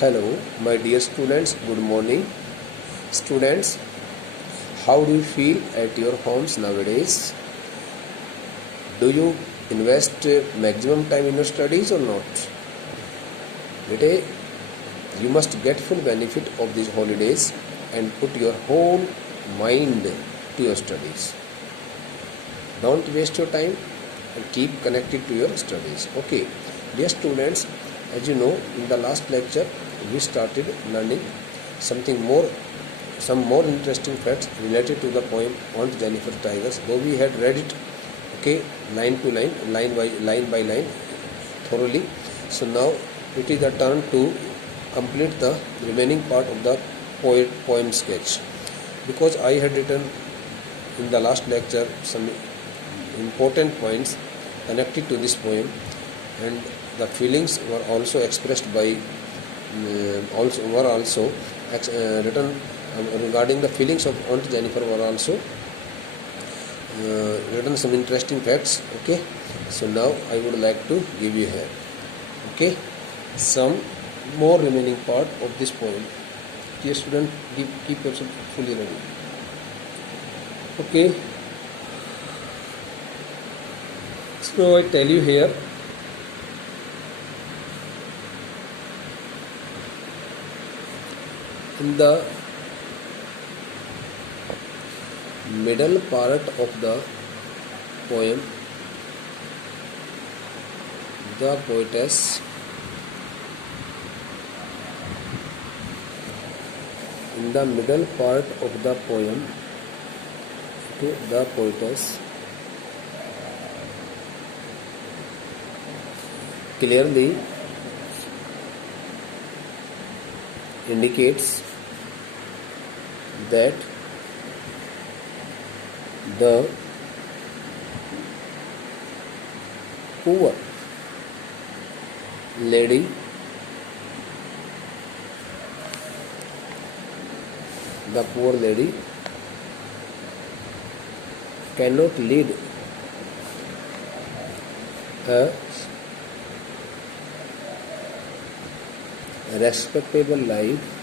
Hello, my dear students. Good morning. Students, how do you feel at your homes nowadays? Do you invest maximum time in your studies or not? Today, you must get full benefit of these holidays and put your whole mind to your studies. Don't waste your time and keep connected to your studies. Okay, dear students, as you know, in the last lecture we started learning some more interesting facts related to the poem Aunt Jennifer Tigers. Though we had read it, okay, line to line, line by line, thoroughly. So now it is the turn to complete the remaining part of the poem sketch, because I had written in the last lecture some important points connected to this poem, and the feelings were also expressed by written regarding the feelings of Aunt Jennifer were also written some interesting facts. Okay, so now I would like to give you here, okay, some more remaining part of this poem. Dear student, keep yourself fully ready. Okay, so I tell you here, in the middle part of the poem, the poetess, in the middle part of the poem, okay, the poetess clearly indicates that the poor lady cannot lead a respectable life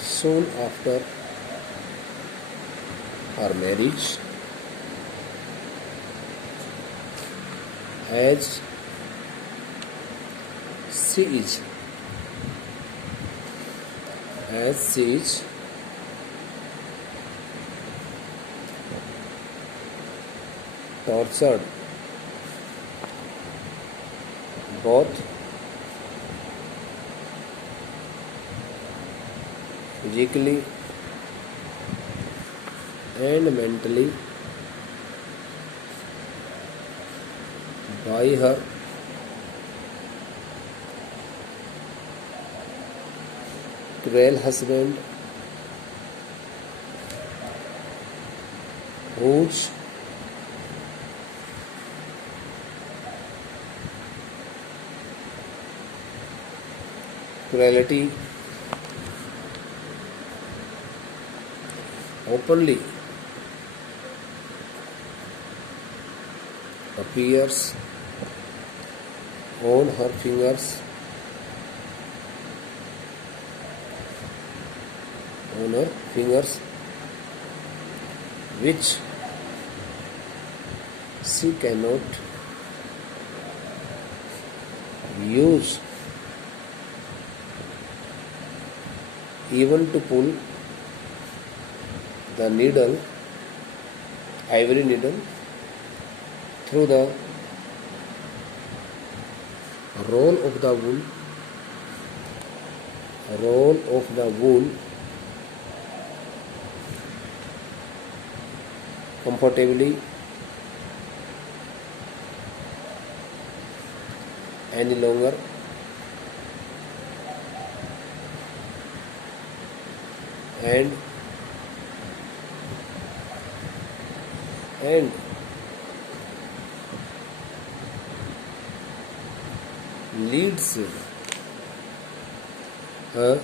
soon after her marriage, as she is tortured both physically and mentally by her cruel husband, whose cruelty openly appears on her fingers, which she cannot use even to pull the ivory needle through the roll of the wool comfortably any longer, and leads a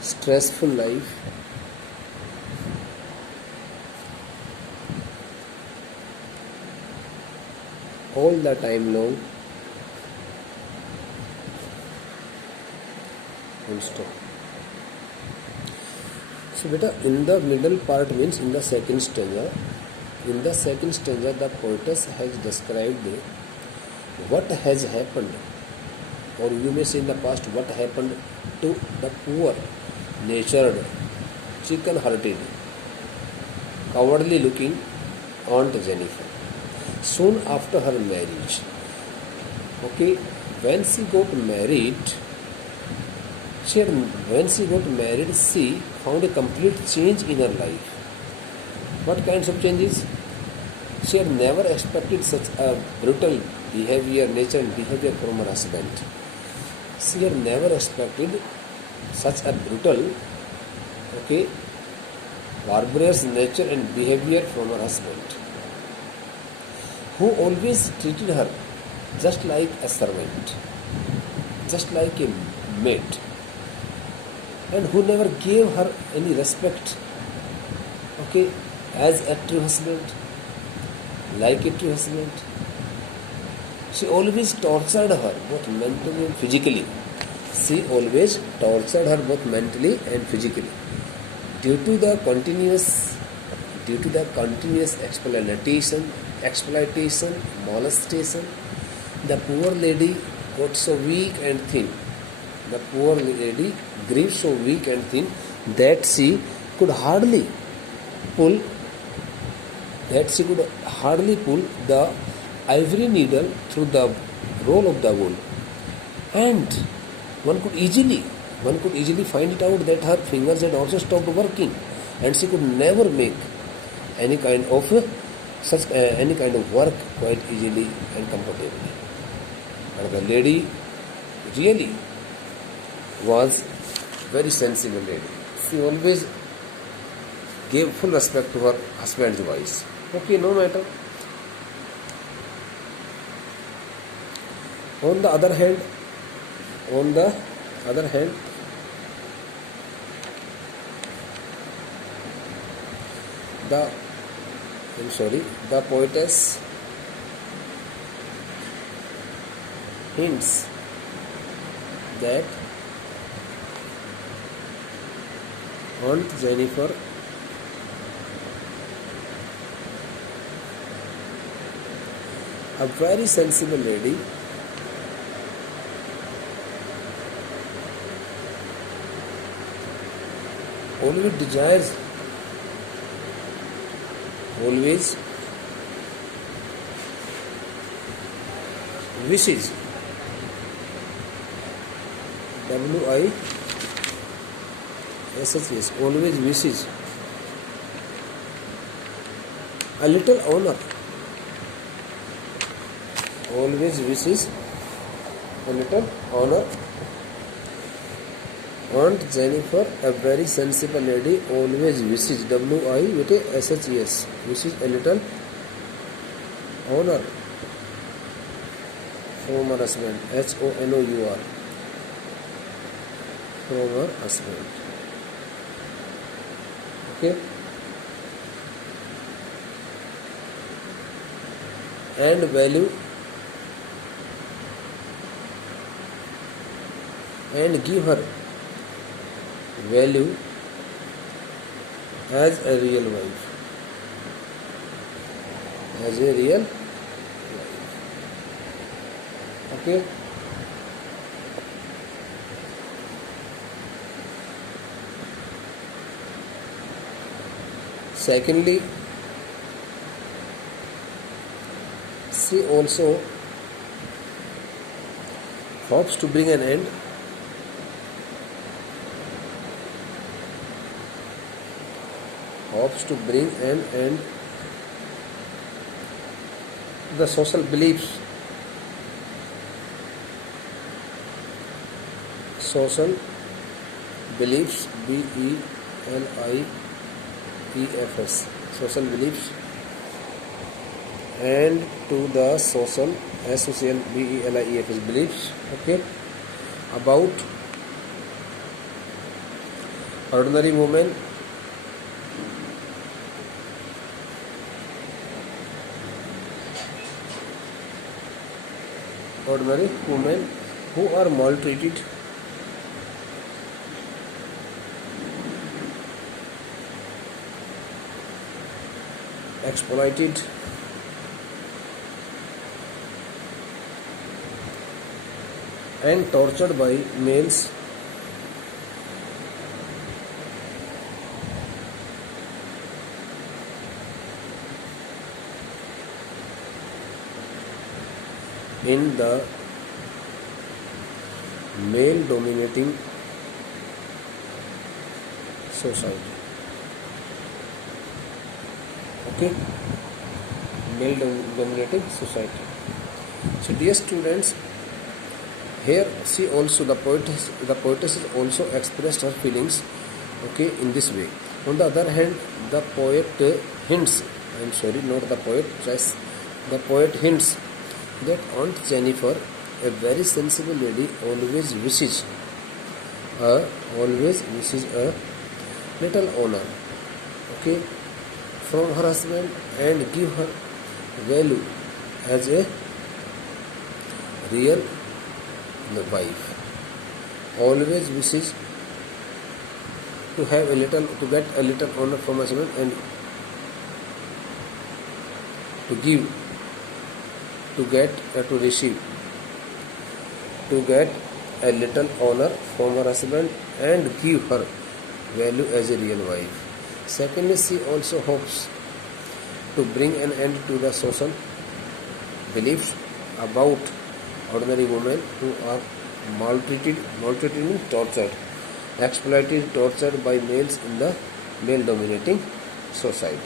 stressful life all the time long. And stop. So beta, in the middle part means in the second stanza. In the second stanza, the poetess has described what has happened, or you may say in the past, what happened to the poor, natured, chicken-hearted, cowardly-looking Aunt Jennifer soon after her marriage. Okay, when she got married, she found a complete change in her life. What kinds of changes? She had never expected such a brutal nature and behavior from her husband. She had never expected such a brutal, barbarous nature and behavior from her husband, who always treated her just like a servant, just like a maid, and who never gave her any respect, as a true husband, like a true husband. She always tortured her both mentally and physically. She always tortured her both mentally and physically. Due to the continuous exploitation, molestation, the poor lady got so weak and thin. The poor lady grew so weak and thin that she could hardly pull the ivory needle through the roll of the wool, and one could easily find it out that her fingers had also stopped working, and she could never make any kind of work quite easily and comfortably. But the lady really was very sensible lady. She always gave full respect to her husband's voice. Okay, no matter. On the other hand, the poetess hints that Aunt Jennifer a very sensible lady, always desires, always wishes, WISHES, always wishes a little honor, always wishes a little honor. Aunt Jennifer, a very sensible lady, always wishes, WISHES, wishes a little honor from her husband, HONOUR, from her husband. Okay? And value and give her value as a real wife, as a real wife. Okay. Secondly, she also hopes to bring an end to the social beliefs, BELIEFS, social beliefs, and to the social BELIEFS beliefs, about ordinary women ordinary women who are maltreated, exploited, and tortured by males in the male dominating society. Okay, male dominating society. So dear students, here see also the poetess has also expressed her feelings, okay, in this way. On the other hand, the poet hints, I am sorry, not the poet, just the poet hints that Aunt Jennifer, a very sensible lady, always wishes a little honor, okay, from her husband, and give her value as a real wife. Always wishes to get a little honor from husband, and to get a little honor from her husband and give her value as a real wife. Secondly, she also hopes to bring an end to the social beliefs about ordinary women who are maltreated, tortured, exploited, tortured by males in the male-dominating society.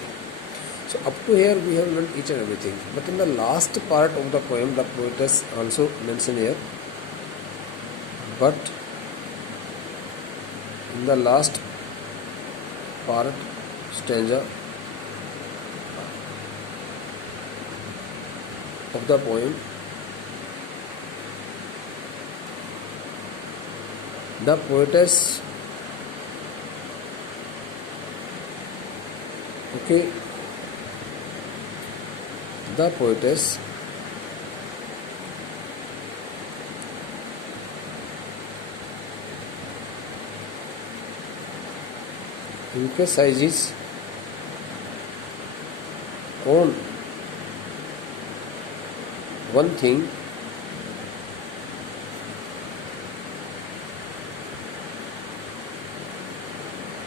So up to here we have learned each and everything. But in the last part of the poem, the poetess also mentioned here. But in the last part, stanza of the poem, the poetess, okay, the poetess emphasizes on one thing,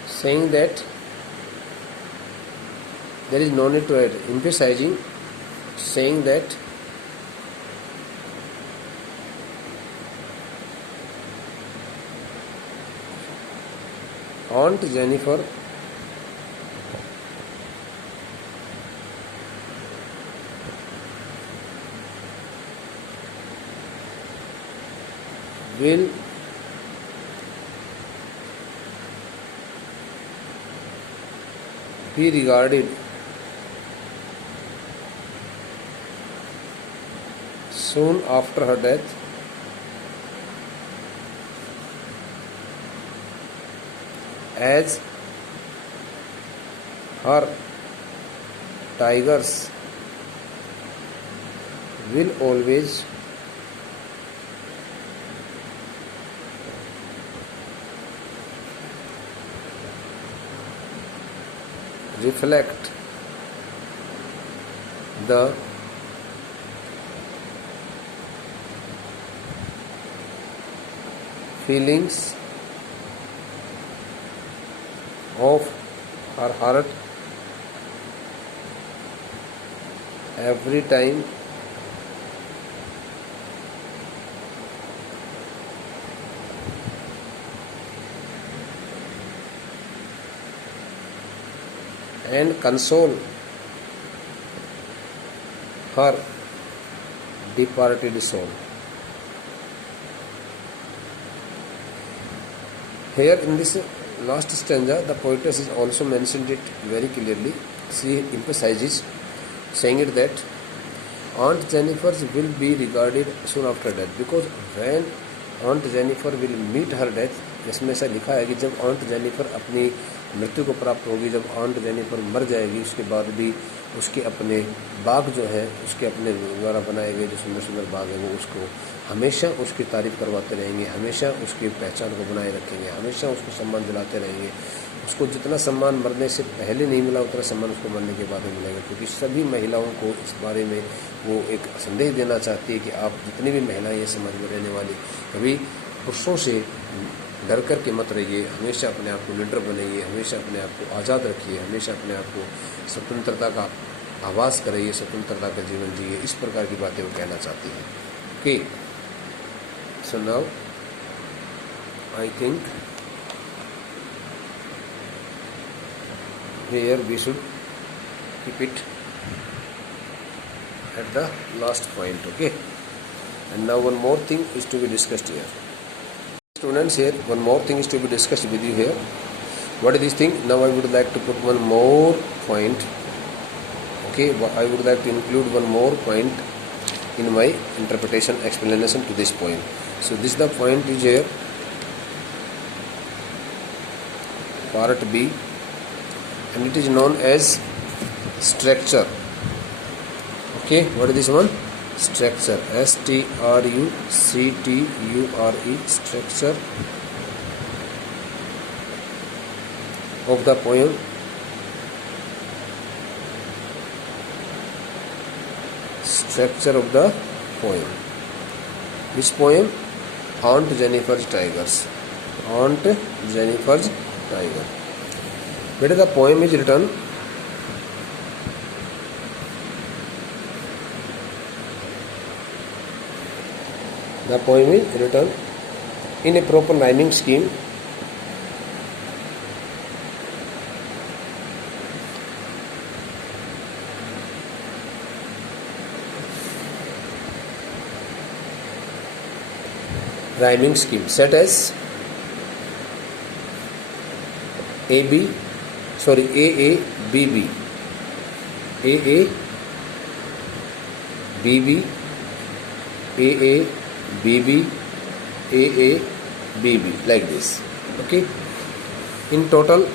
saying that there is no need to write, emphasizing, saying that Aunt Jennifer will be regarded soon after her death as her tigers will always reflect the feelings of her heart every time and console her departed soul. Here in this last stanza, the poetess has also mentioned it very clearly. She emphasizes, saying it that Aunt Jennifer will be regarded soon after death, because when Aunt Jennifer will meet her death, इसमें ऐसा लिखा है कि जब Aunt Jennifer अपनी मृत्यु को प्राप्त होगी, जब Aunt Jennifer मर जाएगी, उसके बाद भी उसके अपने बाग जो है, उसके अपने द्वारा बनाए गए जो सुंदर सुंदर बाग है, वो उसको हमेशा उसकी तारीफ़ करवाते रहेंगे, हमेशा उसकी पहचान को बनाए रखेंगे, हमेशा उसको सम्मान दिलाते रहेंगे। उसको जितना सम्मान मरने से पहले नहीं मिला उतना सम्मान उसको मरने के बाद में मिलेगा, क्योंकि सभी महिलाओं को इस बारे में वो एक संदेश देना चाहती है कि आप जितनी भी महिलाएं ये समाज में रहने वाली, कभी पुरुषों से डर कर के मत रहिए, हमेशा अपने आप को लीडर बनाइए, हमेशा अपने आप को आज़ाद रखिए, हमेशा अपने आप को स्वतंत्रता का आभास कराइए, स्वतंत्रता का जीवन जिए। इस प्रकार की बातें वो कहना चाहती है। Okay, so now I think here we should keep it at the last point. Okay, and now one more thing is to be discussed here, students. Here one more thing is to be discussed with you here. What is this thing? Now I would like to put one more point. Okay, I would like to include one more point in my interpretation explanation to this poem. So this the point is here, part B, and it is known as structure. Okay, what is this one? Structure, structure, structure of the poem. Structure of the poem. Which poem? Aunt Jennifer's Tigers. Aunt Jennifer's Tiger. Where the poem is written, the poem is written in a proper rhyming scheme. Rhyming scheme set as AB, sorry, AABB, AABB, AABB, AABB, like this. Okay. In total,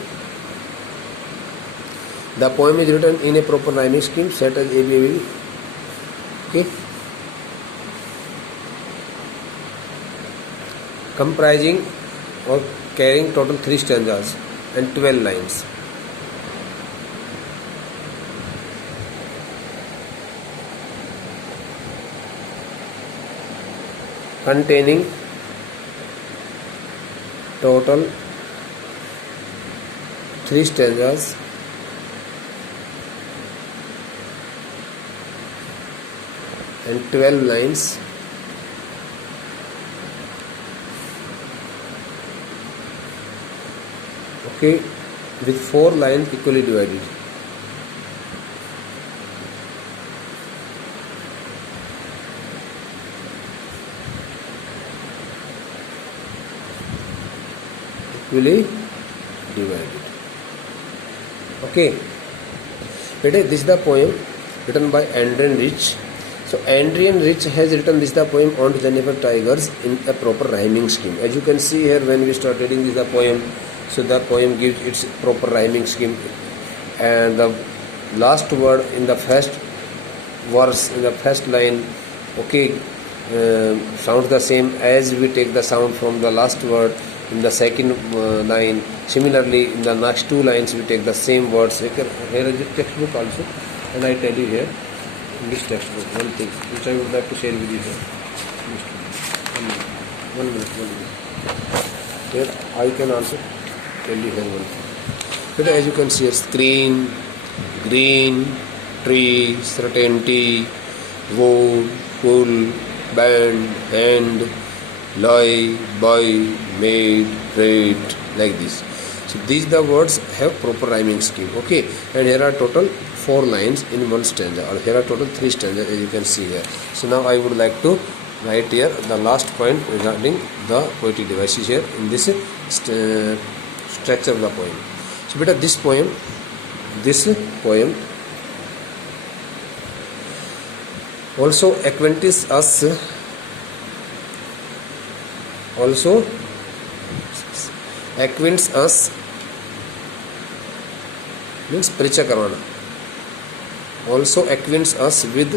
the poem is written in a proper rhyming scheme set as ABABB. Okay. Comprising or carrying total 3 stanzas and 12 lines. Containing total 3 stanzas and 12 lines. Okay, with 4 lines equally divided. Equally divided. Okay, this is the poem written by Adrian Rich. So Adrian Rich has written this the poem Aunt Jennifer Tigers in a proper rhyming scheme. As you can see here, when we start reading this the poem, so the poem gives its proper rhyming scheme, and the last word in the first verse, in the first line, okay, sounds the same as we take the sound from the last word in the second line. Similarly, in the next 2 lines we take the same words. Here is the textbook also, and I tell you here in this textbook one thing which I would like to share with you here. One minute. Here I can also tell you here one thing. But as you can see here, screen, green, tree, certainty, wood, pull, band, hand, lie, buy, made, trade, like this. So these the words have proper rhyming scheme. Okay, and here are total 4 lines in one stanza, or here are total 3 stanzas, as you can see here. So now I would like to write here the last point regarding the poetic devices here in this structure of the poem. So beta this poem also acquaints us, means परिचय करवाना, also acquaints us with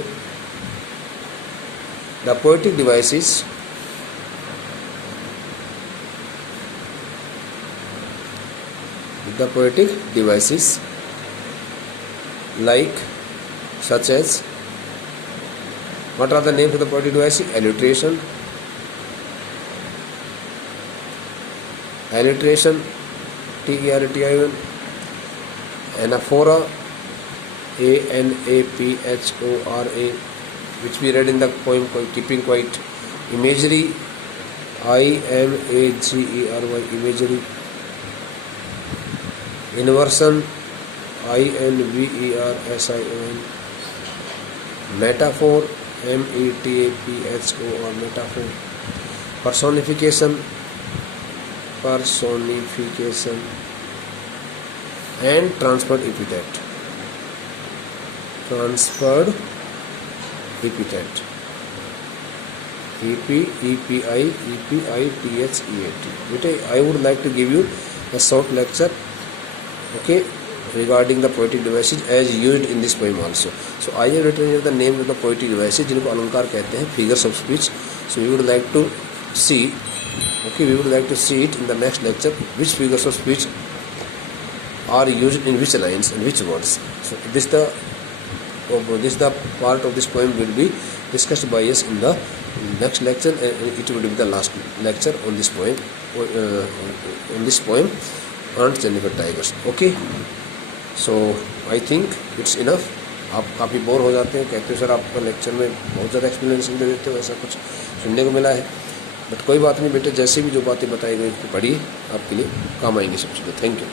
the poetic devices like such as, what are the names of the poetic devices? Alliteration, TERTION, anaphora, ANAPHORA, which we read in the poem Keeping Quiet, imagery, IMAGERY, imagery, inversion, INVERSION, metaphor, METAPHOR, metaphor, personification, and transferred epithet, EPITHEAT. I would like to give you a short lecture, okay, regarding the poetic devices as used in this poem also. So I have written here the name of the poetic devices जिनको अलंकार कहते हैं, figures of speech. So we would like to see, okay, we would like to see it in the next lecture, which figures of speech are used in which lines and which words. So this the part of this poem will be discussed by us in the next lecture, and it will be the last lecture on this poem, Aunt Jennifer Tigers. Okay, so I think it's enough. आप काफ़ी bore हो जाते हैं, कहते हो sir आपका lecture में बहुत ज़्यादा एक्सप्लेनेशन दे देते हो, ऐसा कुछ सुनने को मिला है, बट कोई बात नहीं बेटे, जैसे भी जो बातें बताई गई पढ़िए, आपके लिए काम आएंगी सब चीज़ें. Thank you.